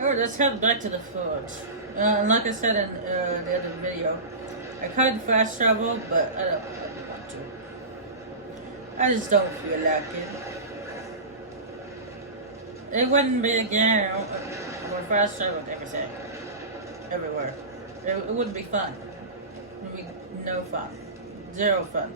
Alright, let's head back to the fort. Like I said in the other video, I could fast travel, but I don't want to. I just don't feel like it. It wouldn't be a game where fast travel, like I said, everywhere. It wouldn't be fun. It would be no fun. Zero fun.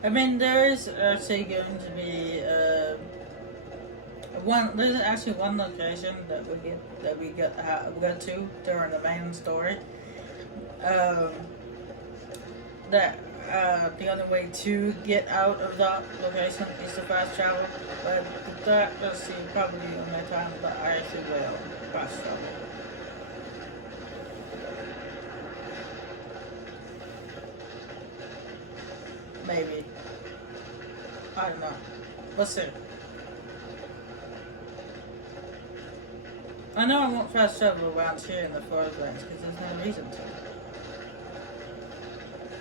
I mean, there is actually going to be one. There's actually one location that we go to during the main story. That the only way to get out of that location is to fast travel. But that let's see, probably the only time that I actually will fast travel. Maybe. I don't know. Let's see. I know I won't fast travel around here in the forest range because there's no reason to.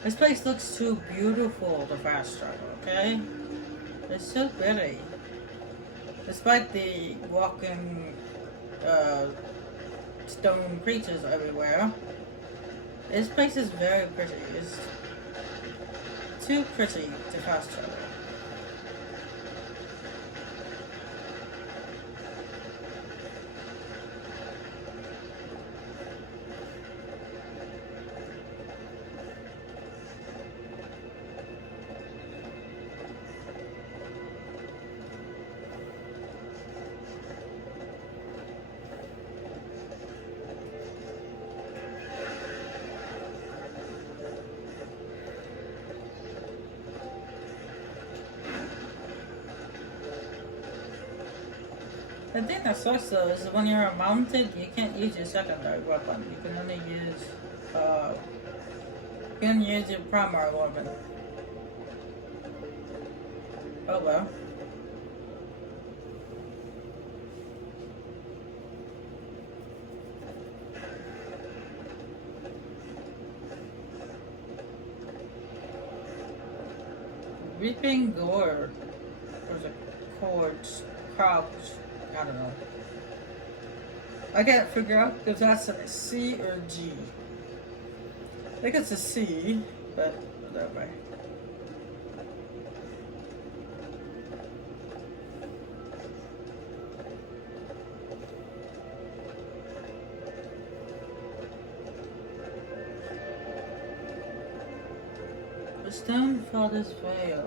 This place looks too beautiful to fast travel, okay? It's so pretty. Despite the walking stone creatures everywhere, this place is very pretty. It's too pretty to fast travel. The thing that sucks though is when you're mounted, you can't use your secondary weapon. You can only use your primary weapon. Oh well. Reaping gore. There's a chords, crops. I don't know. I can't figure out if that's a C or G. I think it's a C, but whatever. The stone father's veil.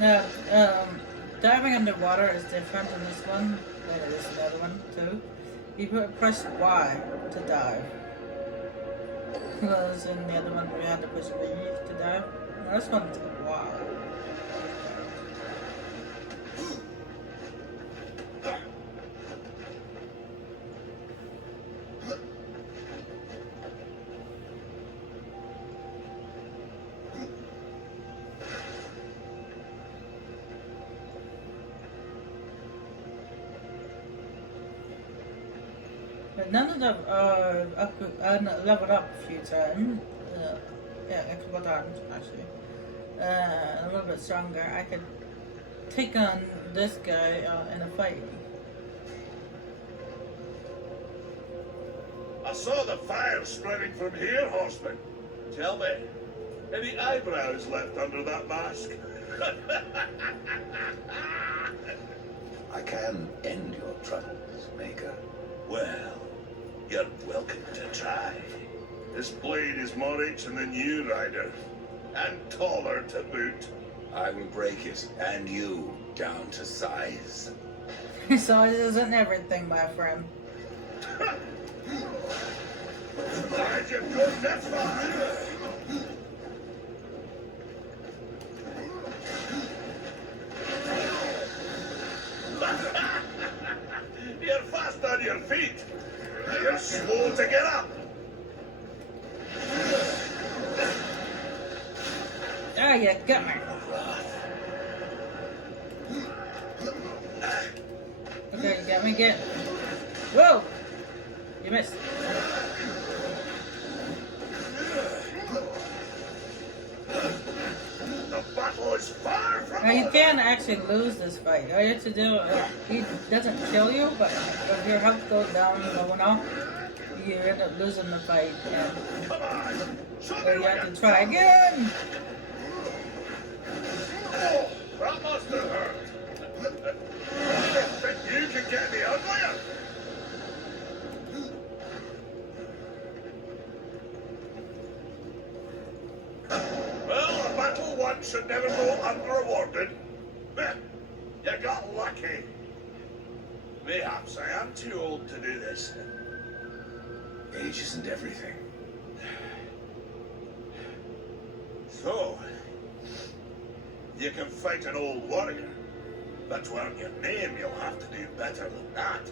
Yeah, diving underwater is different in this one than it is in the other one too. You press Y to dive. Whereas in the other one we had to push B to dive. No, this one's Y. But none of them leveled up a few times. Yeah, a couple times actually. A little bit stronger. I could take on this guy in a fight. I saw the fire spreading from here, horseman. Tell me, any eyebrows left under that mask? I can end your troubles, Maker. Well, you're welcome to try. This blade is more ancient than you, Ryder. And taller to boot. I will break it, and you, down to size. Size isn't everything, my friend. Surprised you've gone that far. You're fast on your feet. You're slow to get up. Ah, you got me. Okay, you got me again. Whoa! You missed. The battle is far from Now you over. can actually lose this fight. All you have to do, he doesn't kill you, but if your health goes down low enough, you end up losing the fight. And Come on. Show so me you what have you to try again. Oh, that must have hurt. Think you can get me uglier? Well, a battle won should never go unrewarded. Heh, you got lucky. Mayhaps I am too old to do this. Age isn't everything. So, you can fight an old warrior. But to earn your name, you'll have to do better than that.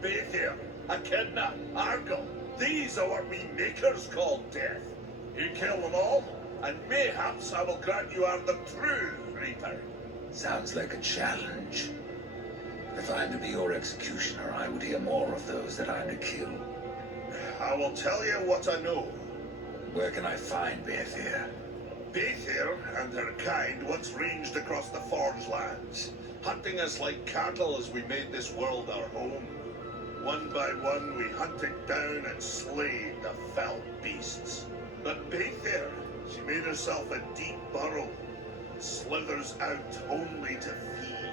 Bathir, Echidna, Argyll, these are what we makers call death. You kill them all, and mayhaps I will grant you are the true Reaper. Sounds like a challenge. If I'm to be your executioner, I would hear more of those that I'm to kill. I will tell you what I know. Where can I find Bethir? Bathir and her kind once ranged across the Forge lands, hunting us like cattle as we made this world our home. One by one, we hunted down and slayed the fell beasts. But Bathir, she made herself a deep burrow, slithers out only to feed.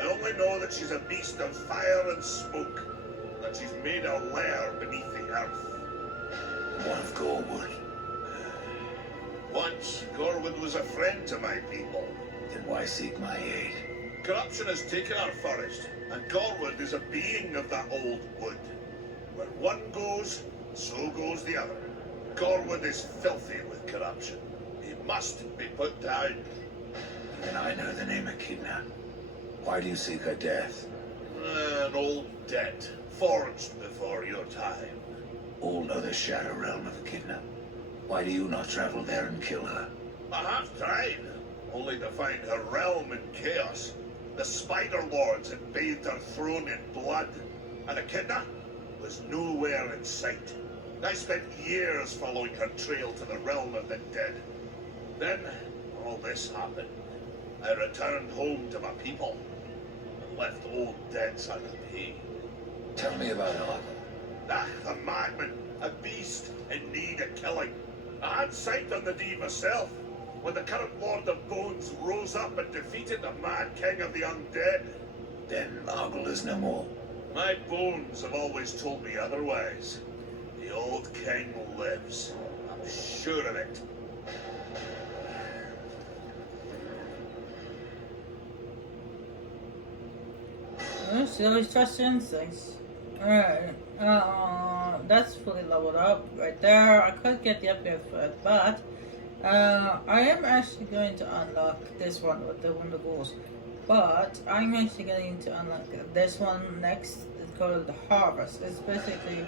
I only know that she's a beast of fire and smoke, that she's made a lair beneath the earth. One of Gorwood. Once, Gorwood was a friend to my people. Then why seek my aid? Corruption has taken our forest, and Gorwood is a being of that old wood. Where one goes, so goes the other. Gorwood is filthy with corruption. He must be put down. Even I know the name Echidna. Why do you seek her death? An old debt, forged before your time. All know the Shadow Realm of Echidna. Why do you not travel there and kill her? I have tried, only to find her realm in chaos. The Spider Lords had bathed her throne in blood, and Echidna was nowhere in sight. I spent years following her trail to the realm of the dead. Then, all this happened. I returned home to my people, and left old debts unpaid. Tell me about Argyll. Ah, a madman, a beast in need of killing. I had sight on the deed myself, when the current Lord of Bones rose up and defeated the mad king of the undead. Then Argyll is no more. My bones have always told me otherwise. The old king lives. I'm sure of it. Oh, she always trusts your instincts. Alright. That's fully leveled up right there. I could get the upgrade for it, but I am actually going to unlock this one with the Wonder Ghouls. But I'm actually going to unlock this one next. It's called the Harvest. It's basically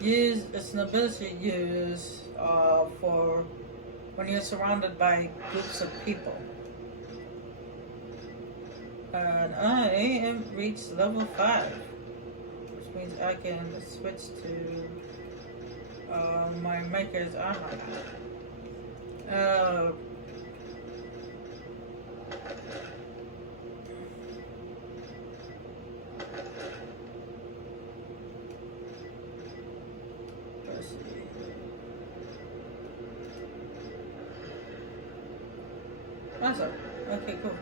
it's an ability used for when you're surrounded by groups of people. And I am reached level 5, which means I can switch to my maker's armor. Let's see. Awesome. Okay, cool.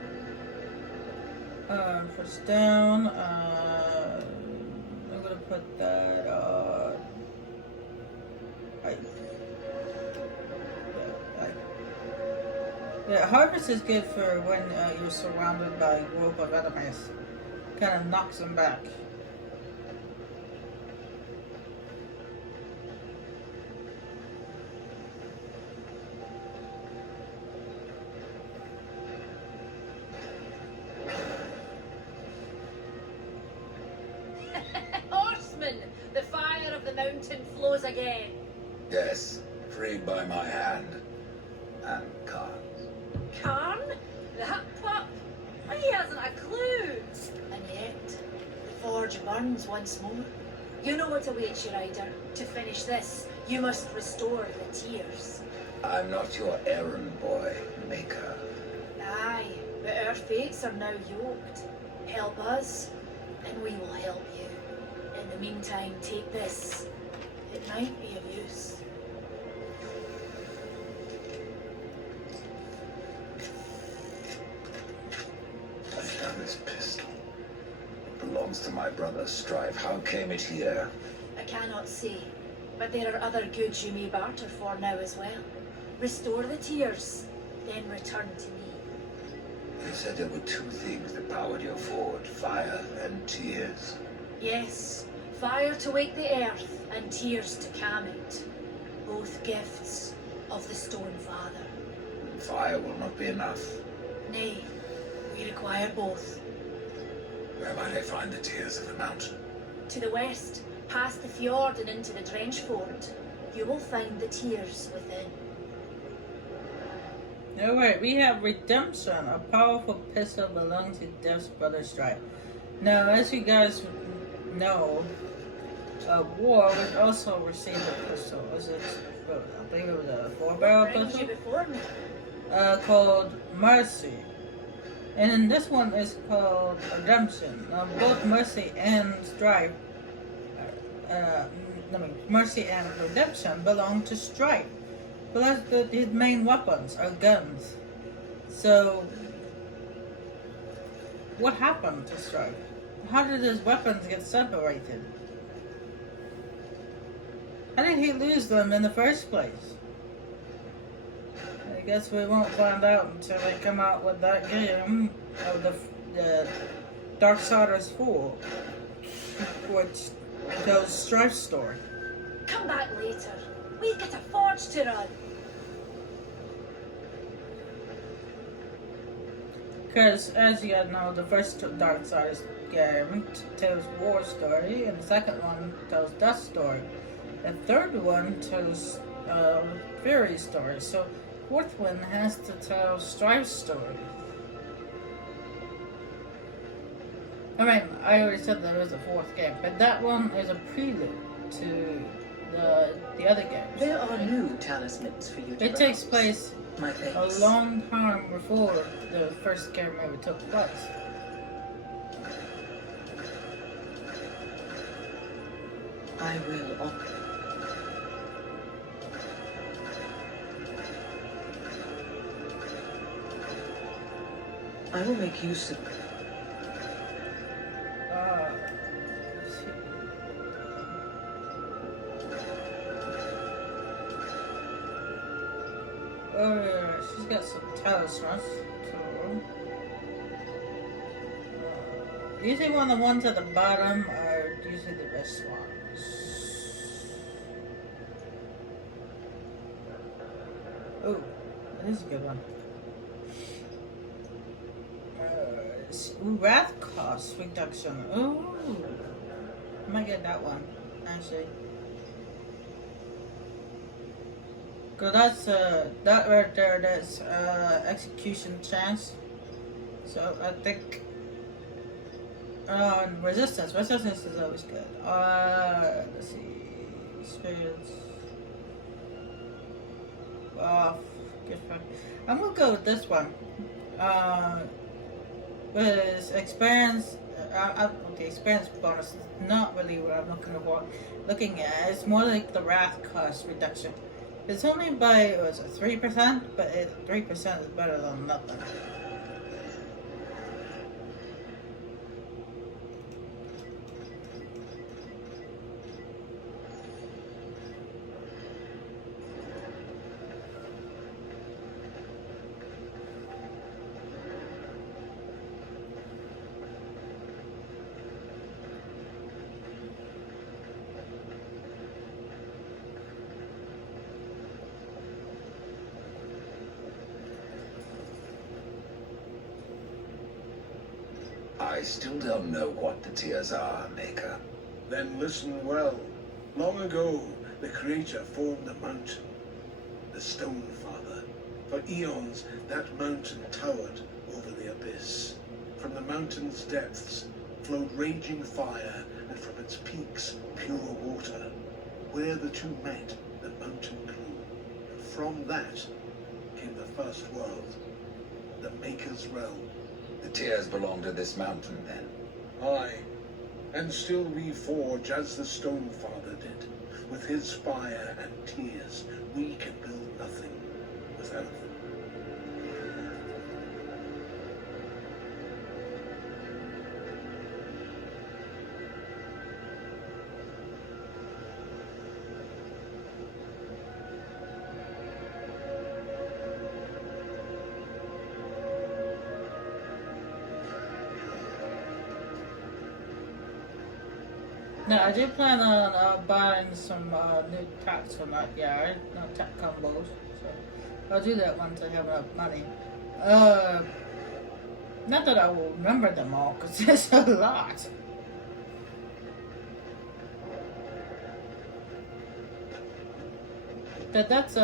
First down, I'm gonna put that yeah, Harvest is good for when you're surrounded by a group of enemies. Kind of knocks them back. fountain flows again. Yes, freed by my hand. And cards. Karn? That pup? He hasn't a clue. And yet, the forge burns once more. You know what awaits you, Ryder. To finish this, you must restore the tears. I'm not your errand boy, Maker. Aye, but our fates are now yoked. Help us, and we will help you. In the meantime, take this. It might be of use. I found this pistol. It belongs to my brother Strive. How came it here? I cannot say, but there are other goods you may barter for now as well. Restore the tears, then return to me. You said there were two things that powered your forge, fire and tears. Yes, fire to wake the earth, and tears to calm it. Both gifts of the Stone Father. Fire will not be enough. Nay, we require both. Where might I find the tears of the mountain? To the west, past the fjord and into the Drench Fort, you will find the tears within. Alright, we have Redemption, a powerful pistol belonging to Death's brother Strife. Now, as you guys know, War would also receive a pistol. Was it? I believe it was a 4-barrel Brings pistol. you before me. Called Mercy. And then this one is called Redemption. Now, both Mercy and Strife, Mercy and Redemption belong to Strife. But his main weapons are guns. So, what happened to Strife? How did his weapons get separated? How did he lose them in the first place? I guess we won't find out until they come out with that game of the Darksiders 4, which tells Strife's story. Come back later. We've got a forge to run. Because, as you guys know, the first Darksiders game tells War's story, and the second one tells Death's story. The third one tells Fury's story, so fourth one has to tell Strife's story. Alright, I already said there was a fourth game, but that one is a prelude to the other games. There are new talismans for you to It takes browse. place My a thanks. long time before the first game ever took place. I will honor. I will make use of Let's see. She's got some talismans. Usually one of the ones at the bottom are usually the best ones. Oh, that is a good one. Wrath cost reduction. Oh, I might get that one, actually. Cause that's that right there. That's execution chance. So I think resistance. Resistance is always good. Let's see, experience. I'm gonna go with this one. With experience, the experience bonus is not really what I'm looking at. It's more like the wrath cost reduction. It's only by, was it 3%? But 3% is better than nothing. I still don't know what the tears are, Maker. Then listen well. Long ago, the Creator formed a mountain, the Stone Father. For eons, that mountain towered over the abyss. From the mountain's depths flowed raging fire, and from its peaks, pure water. Where the two met, the mountain grew. And from that came the first world, the Maker's Realm. The tears belong to this mountain, then. Aye, and still we forge as the Stone Father did. With his fire and tears, we can build nothing without them. No, I do plan on buying some new packs from that guy, not tech combos. So I'll do that once I have enough money. Not that I will remember them all, because there's a lot. But that's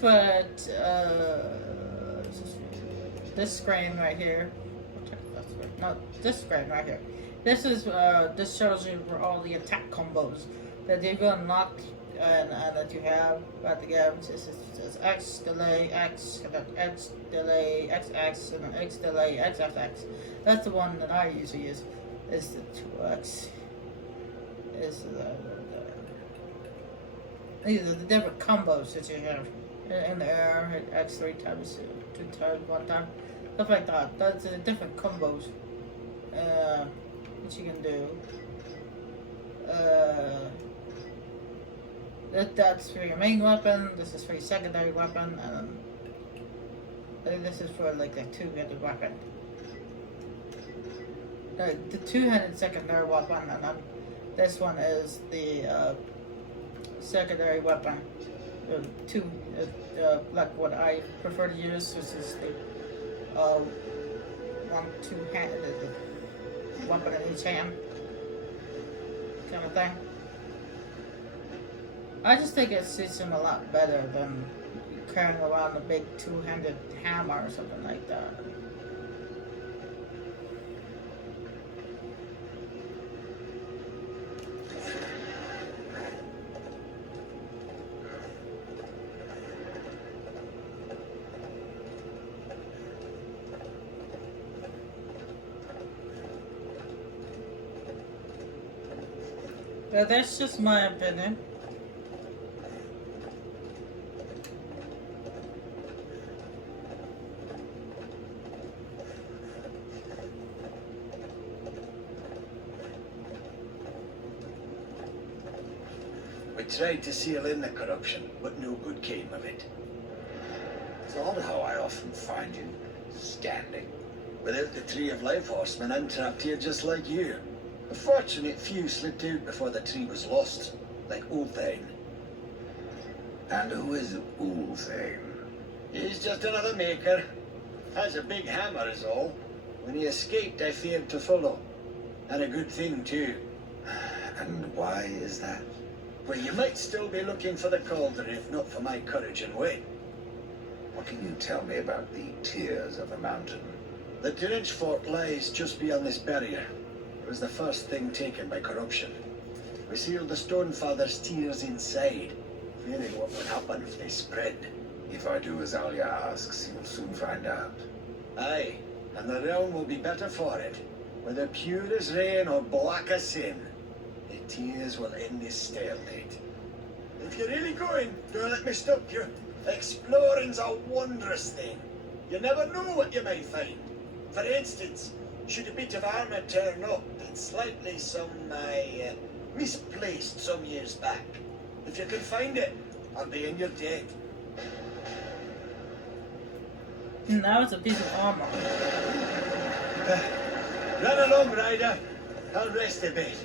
what this screen right here. No, this screen right here. This is this shows you for all the attack combos that you will unlock and that you have at the game. This is X delay, X delay, XX, and X delay, XFX. That's the one that I usually use. Is the 2X. Is these are the different combos that you have in the air. Hit X 3 times, 2 times, 1 time, stuff like that. That's the different combos. What you can do. That's for your main weapon. This is for your secondary weapon, and this is for like a two-handed weapon. The two-handed secondary weapon, and then this one is the secondary weapon. Like what I prefer to use, which is the one two-handed weapon in each hand, kind of thing. I just think it suits him a lot better than carrying around a big two-handed hammer or something like that. But that's just my opinion. We tried to seal in the corruption, but no good came of it. It's odd how I often find you standing. Without the Tree of Life Horsemen, I'm trapped here just like you. A fortunate few slipped out before the tree was lost, like Ulthane. And who is Ulthane? He's just another maker. Has a big hammer is all. When he escaped, I feared to follow. And a good thing, too. And why is that? Well, you might still be looking for the cauldron if not for my courage and wit. What can you tell me about the Tears of the Mountain? The Dunwich Fort lies just beyond this barrier. It was the first thing taken by corruption. We sealed the Stonefather's tears inside, fearing what would happen if they spread. If I do as Alia asks, you'll soon find out. Aye, and the realm will be better for it. Whether pure as rain or black as sin, the tears will end this stalemate. If you're really going, don't let me stop you. Exploring's a wondrous thing. You never know what you may find. For instance, should a bit of armor turn up, it's likely some misplaced some years back. If you can find it, I'll be in your debt. Now it's a piece of armor. Run along, Ryder. I'll rest a bit.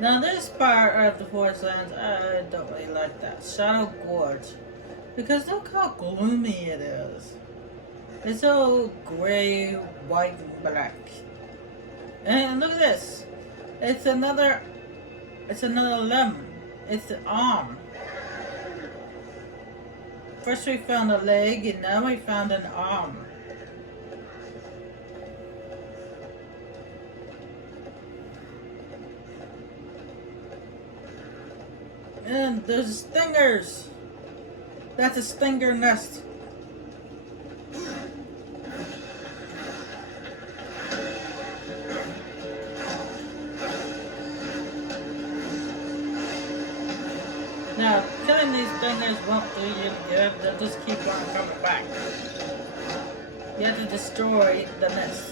Now this part of the Forest Lands, I don't really like that. Shadow Gorge. Because look how gloomy it is. It's so gray, white, and black. And look at this. It's another limb. It's the arm. First we found a leg, and now we found an arm. And there's stingers. That's a stinger nest. Now, killing these stingers won't do you good. They'll just keep on coming back. You have to destroy the nest.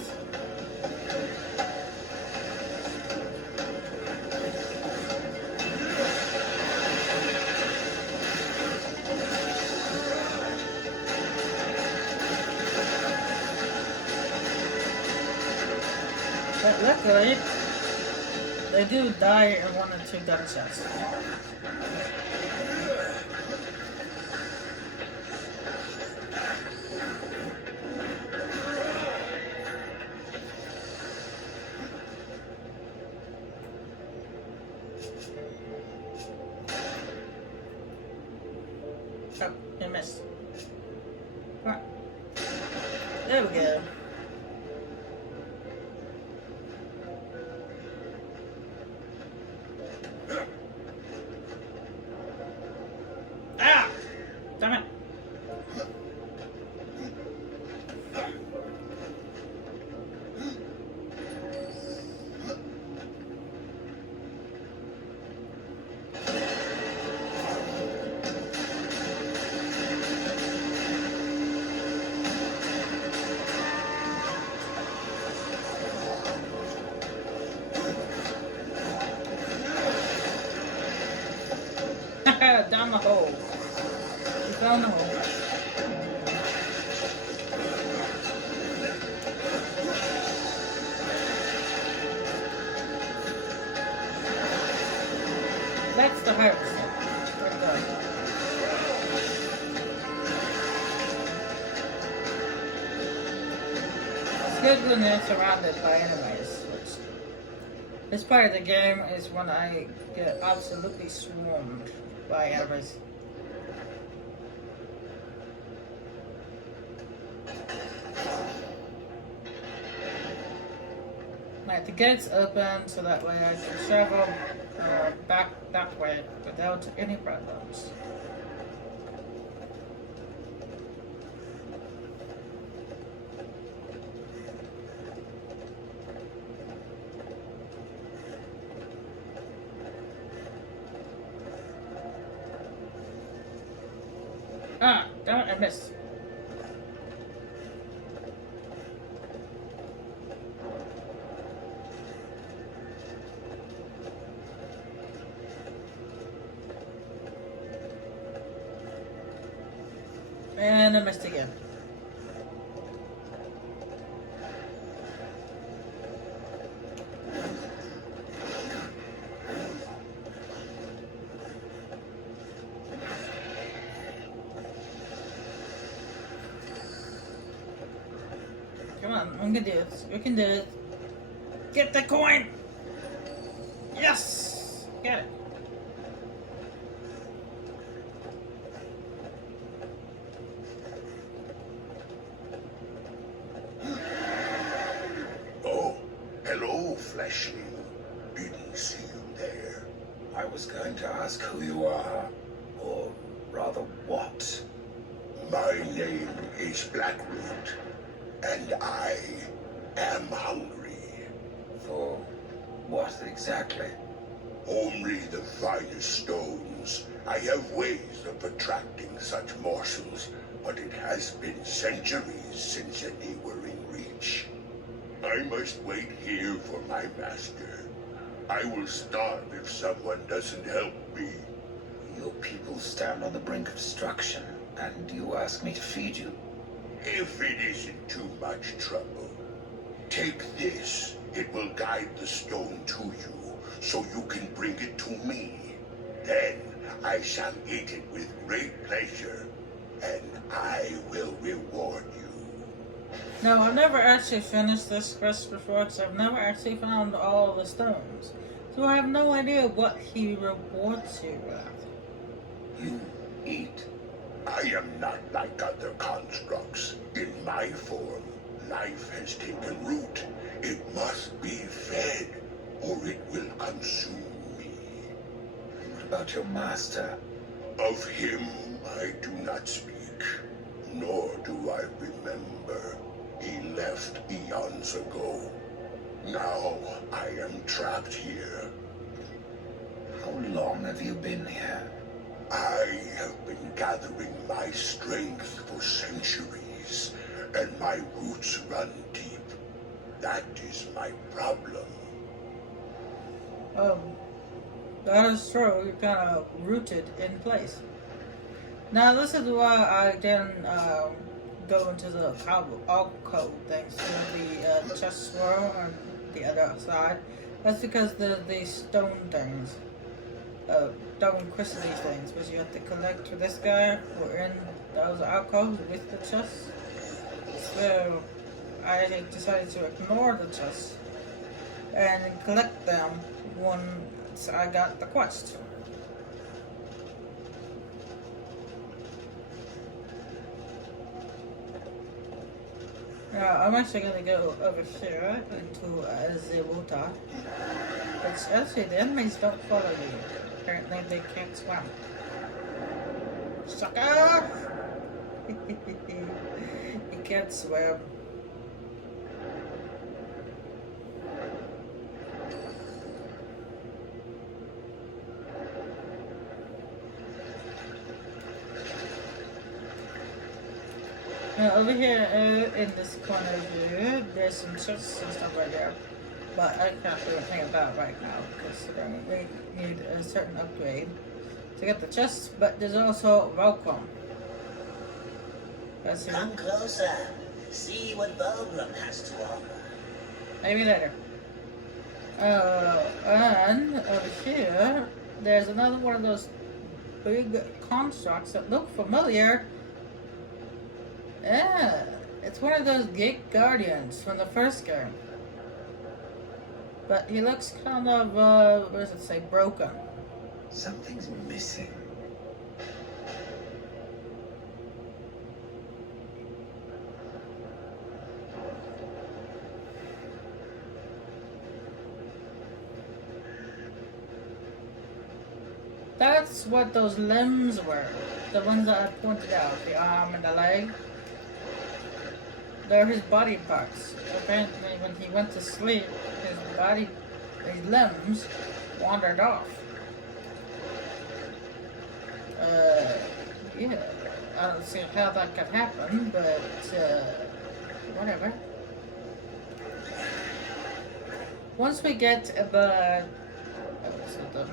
But luckily, they do die in 1 or 2 gunshots. Oh, I missed. Right. There we go. Ah! Damn it. Down the hole. Down the hole. That's the house. Right there. It's good when they're surrounded by enemies. This part of the game is when I get absolutely swarmed by enemies. Like, the gates open so that way I can travel back that way without any problems. Ah, damn it, I missed. And I missed again. Come on, we can do this. We can do it. Get the coin! Yes! Get it. Oh, hello, Fleshling. Didn't see you there. I was going to ask who you are, or rather what. My name is Blackroot, and I am hungry. For what exactly? Only the finest stones. I have ways of attracting such morsels, but it has been centuries since any were in reach. I must wait here for my master. I will starve if someone doesn't help me. Your people stand on the brink of destruction, and you ask me to feed you. If it isn't too much trouble, take this. It will guide the stone to you, so you can bring it to me. Then I shall eat it with great pleasure, and I will reward you. No, I've never actually finished this quest before because I've never actually found all the stones. So I have no idea what he rewards you with. You eat. I am not like other constructs. In my form, life has taken root. It must be fed, or it will consume me. What about your master? Of him I do not speak, nor do I remember. He left eons ago. Now I am trapped here. How long have you been here? I have been gathering my strength for centuries, and my roots run deep. That is my problem. That is true. You're kind of rooted in place. Now, this is why I didn't go into the alcove thanks to the chest swirl on the other side. That's because there's these stone things. Stone crystally things, which you have to collect for this guy. We're in those alcoves with the chest. So, I decided to ignore the chest and collect them once I got the quest. Now, I'm actually going to go over here into the water. Which actually the enemies don't follow you. Apparently they can't swim. Sucker! You can't swim. Now over here in this corner here, there's some chests and stuff right there. But I can't do anything about it right now because we need a certain upgrade to get the chest. But there's also Volcom. That's it. Come closer. See what Volgrim has to offer. Maybe later. And over here, there's another one of those big constructs that look familiar. Yeah, it's one of those Gate Guardians from the first game. But he looks kind of, what does it say, broken. Something's missing. That's what those limbs were. The ones that I pointed out, the arm and the leg. They're his body parts. Apparently when he went to sleep, his limbs wandered off. Yeah, I don't see how that could happen, but, whatever. Once we get the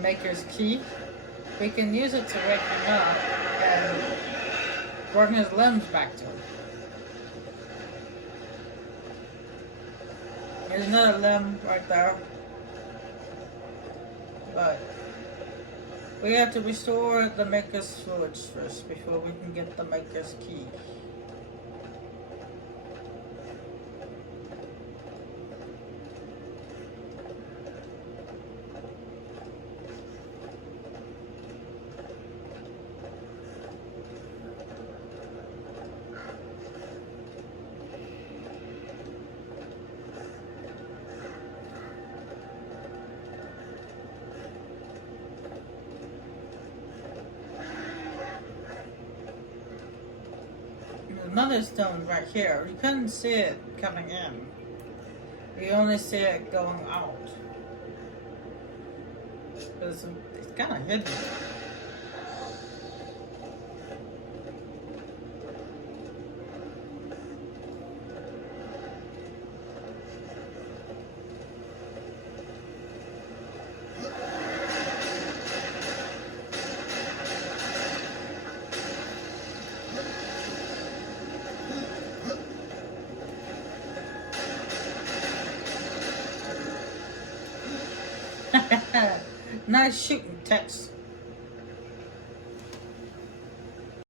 Maker's Key, we can use it to wake him up and bring his limbs back to him. There's another limb right there. But we have to restore the Maker's Forge first before we can get the Maker's Key. Another stone right here. You couldn't see it coming in. You only see it going out. It's kind of hidden. Nice shooting, Tex.